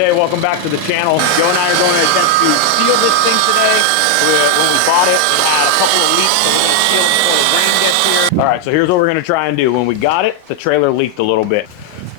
Hey, welcome back to the channel. Joe and I are going to attempt to seal this thing today. When we bought it, it had a couple of leaks, so we're going to seal it before the rain gets here. All right, so here's what we're going to try and do. When we got it, the trailer leaked a little bit.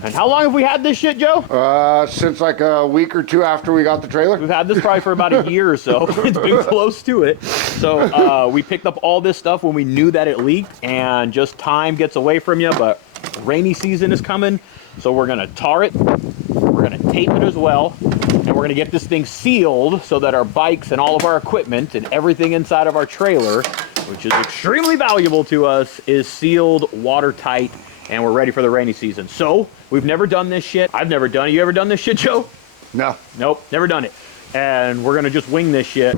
And how long have we had this shit, Joe? Since like a week or two after we got the trailer. We've had this probably for about a year or so. It's been close to it. So we picked up all this stuff when we knew that it leaked, and just time gets away from you, but rainy season is coming. So we're gonna tar it, we're gonna tape it as well, and we're gonna get this thing sealed so that our bikes and all of our equipment and everything inside of our trailer, which is extremely valuable to us, is sealed, watertight, and we're ready for the rainy season. So we've never done this shit. I've never done it. You ever done this shit, Joe? No. Nope, never done it. And we're gonna just wing this shit.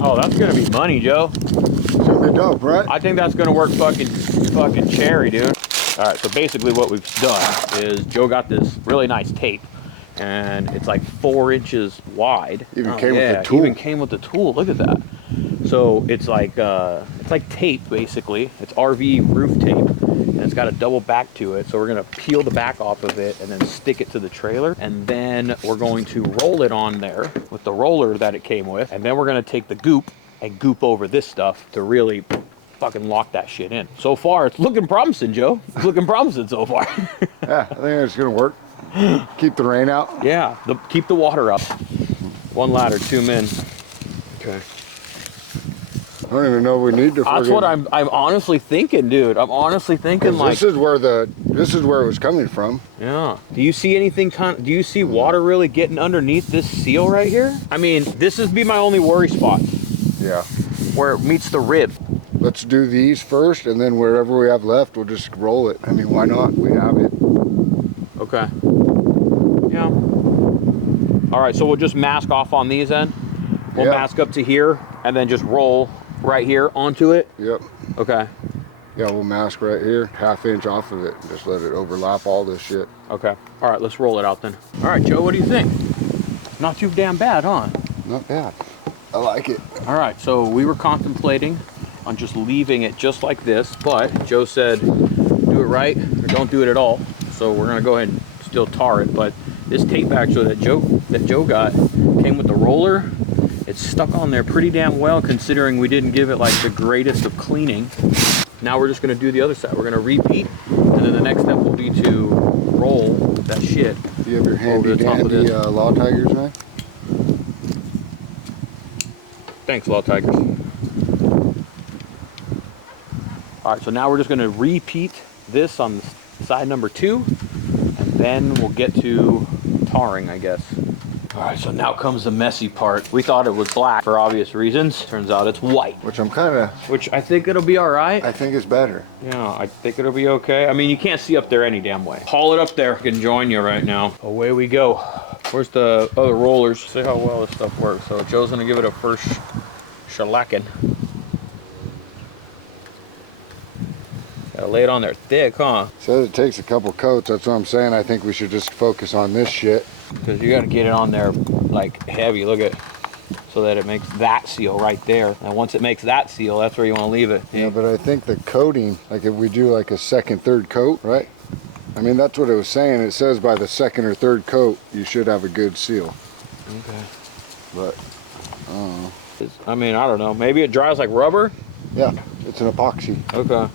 Oh, that's gonna be money, Joe. It's gonna be dope, right? I think that's gonna work fucking cherry, dude. All right, so basically what we've done is Joe got this really nice tape, and it's like 4 inches wide. Even came with the tool. Even came with the tool. Look at that. So it's like tape basically. It's RV roof tape, and it's got a double back to it. So we're gonna peel the back off of it and then stick it to the trailer, and then we're going to roll it on there with the roller that it came with, and then we're gonna take the goop and goop over this stuff to really fucking lock that shit in. So far, it's looking promising, Joe. It's looking promising so far. Yeah, I think it's gonna work. Keep the rain out. Yeah, keep the water up. 1 ladder, 2 men. Okay. I don't even know if we need to. That's what I'm honestly thinking, dude. I'm honestly thinking like this is where it was coming from. Yeah. Do you see anything? Do you see water really getting underneath this seal right here? I mean, this would be my only worry spot. Yeah. Where it meets the rib. Let's do these first, and then wherever we have left, we'll just roll it. I mean, why not? We have it. Okay. Yeah. All right, so we'll just mask off on these then. We'll mask up to here, and then just roll right here onto it. Yep. Okay. Yeah, we'll mask right here, 1/2 inch off of it. Just let it overlap all this shit. Okay. All right, let's roll it out then. All right, Joe, what do you think? Not too damn bad, huh? Not bad. I like it. All right, so we were contemplating on just leaving it just like this, but Joe said do it right or don't do it at all. So we're gonna go ahead and still tar it. But this tape actually that Joe got came with the roller. It's stuck on there pretty damn well, considering we didn't give it like the greatest of cleaning. Now we're just gonna do the other side. We're gonna repeat, and then the next step will be to roll that shit. Do you have your handy dandy Law Tigers, man? Thanks, Law Tigers. All right, so now we're just gonna repeat this on side number 2, and then we'll get to tarring, I guess. All right, so now comes the messy part. We thought it was black for obvious reasons. Turns out it's white. Which I think it'll be all right. I think it's better. Yeah, I think it'll be okay. I mean, you can't see up there any damn way. Haul it up there. I can join you right now. Away we go. Where's the other rollers? See how well this stuff works. So Joe's gonna give it a first shellacking. Gotta lay it on there thick, huh? Says it takes a couple coats. That's what I'm saying. I think we should just focus on this shit. Because you gotta get it on there like heavy. Look at, so that it makes that seal right there. And once it makes that seal, that's where you want to leave it. Yeah, but I think the coating, like if we do like a second, third coat, right? I mean, that's what it was saying. It says by the 2nd or 3rd coat, you should have a good seal. Okay. But I don't know. I mean, I don't know. Maybe it dries like rubber? Yeah, it's an epoxy. Okay.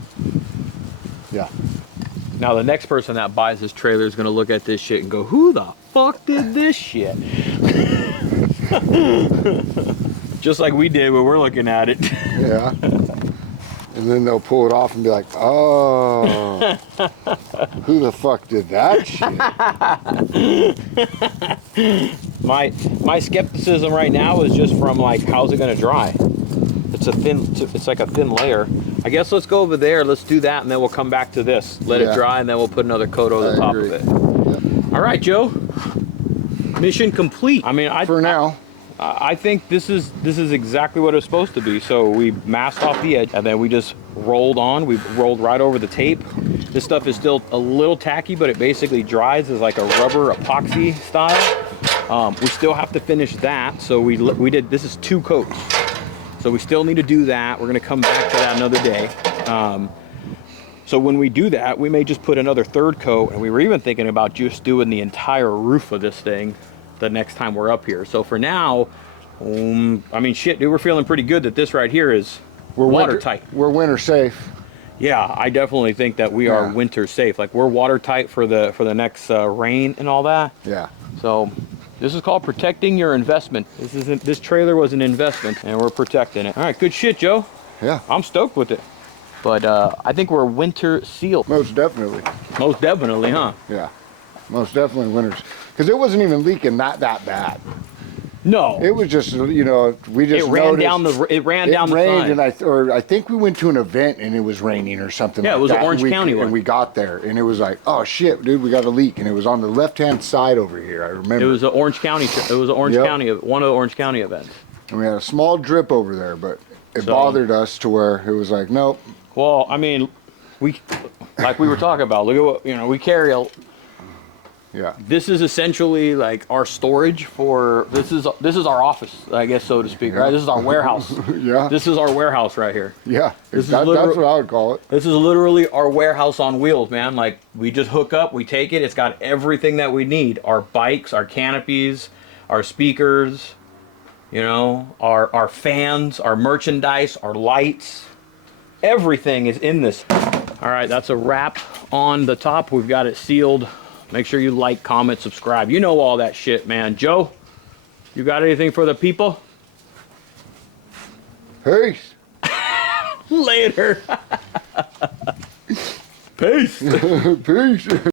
Yeah. Now the next person that buys this trailer is gonna look at this shit and go, who the fuck did this shit? Just like we did when we're looking at it. Yeah. And then they'll pull it off and be like, oh, who the fuck did that shit? My skepticism right now is just from like, how's it gonna dry? It's like a thin layer. I guess let's go over there, let's do that, and then we'll come back to this. Let it dry, and then we'll put another coat over the top of it. Yeah. All right, Joe. Mission complete. I mean, for now. I think this is exactly what it's supposed to be. So we masked off the edge, and then we just rolled on. We rolled right over the tape. This stuff is still a little tacky, but it basically dries as like a rubber epoxy style. We still have to finish that. So we did, this is 2 coats. So we still need to do that. We're gonna come back to that another day. So when we do that, we may just put another third coat, and we were even thinking about just doing the entire roof of this thing the next time we're up here. So for now, I mean, shit, dude, we're feeling pretty good that this right here is, we're watertight. We're winter safe. Yeah, I definitely think that we are winter safe. Like, we're watertight for the next rain and all that. Yeah. So this is called protecting your investment. This trailer was an investment, and we're protecting it. All right, good shit, Joe. Yeah. I'm stoked with it. But I think we're winter sealed. Most definitely. Most definitely, huh? Yeah. Most definitely winters. Because it wasn't even leaking that bad. No. It was just, you know, we just It ran noticed, down it ran down the rained, side. and I think we went to an event and it was raining or something. Yeah, like it was that. an Orange County one. And we got there and it was like, oh shit, dude, we got a leak, and it was on the left-hand side over here. I remember. It was an Orange County. It was an Orange Yep. County, one of the Orange County events. And we had a small drip over there, but it bothered us to where it was like, nope. Well, I mean, like we were talking about. Look at what, you know, we carry a. Yeah. This is essentially like our storage for. This is our office, I guess, so to speak. Right. This is our warehouse. Yeah. This is our warehouse right here. Yeah. This is That's what I would call it. This is literally our warehouse on wheels, man. Like, we just hook up, we take it. It's got everything that we need. Our bikes, our canopies, our speakers, you know, our fans, our merchandise, our lights. Everything is in this. All right, that's a wrap on the top. We've got it sealed. Make sure you like, comment, subscribe. You know all that shit, man. Joe, you got anything for the people? Peace. Later. Peace. Peace.